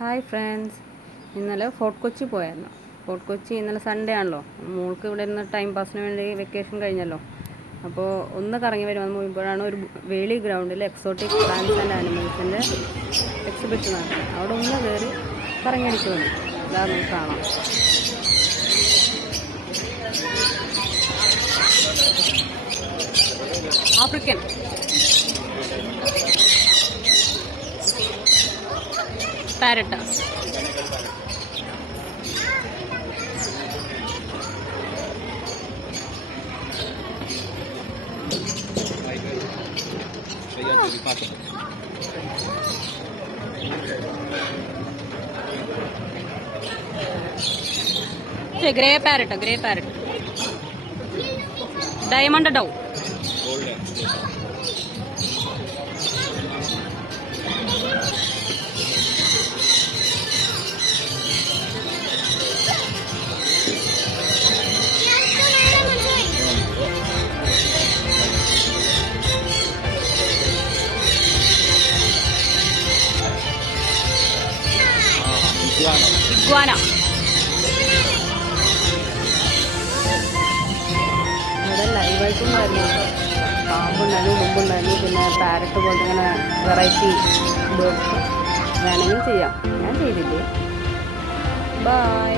Hi friends, ഇന്നലെ fort Kochi പോയായിരുന്നു. Fort Kochi ഇന്നലെ സൺഡേ ആണല്ലോ. മോൾക്ക് ഇവിടെ ഇരുന്ന് ടൈം പാസിന് വേണ്ടി വെക്കേഷൻ കഴിഞ്ഞല്ലോ. അപ്പോൾ ഒന്ന് കറങ്ങി വരുമ്പോൾ മുഴുവനാണ് ഒരു വേളി ഗ്രൗണ്ടിൽ എക്സോട്ടിക് പ്ലാന്റ്സ് ആൻഡ് ആനിമൽസിൻ്റെ എക്സിബിഷൻ നടക്കുന്നത്. അവിടെ ഒന്ന് കയറി കറങ്ങിയടിച്ചു വന്നു. ഇതാ നമുക്ക് കാണാം. African parrot, grey parrot, diamond dove, iguana. അവിടെ ലൈവായിട്ടുണ്ടായിരുന്നു. പാമ്പുണ്ടായിരുന്നു, ഉടുമ്പുണ്ടായിരുന്നു, പിന്നെ പാരറ്റ് പോലത്തെ ഇങ്ങനെ വെറൈറ്റി ബേർഡ്സ് വേണമെങ്കിൽ ചെയ്യാം. ഞാൻ ചെയ്തില്ലേ. ബൈ.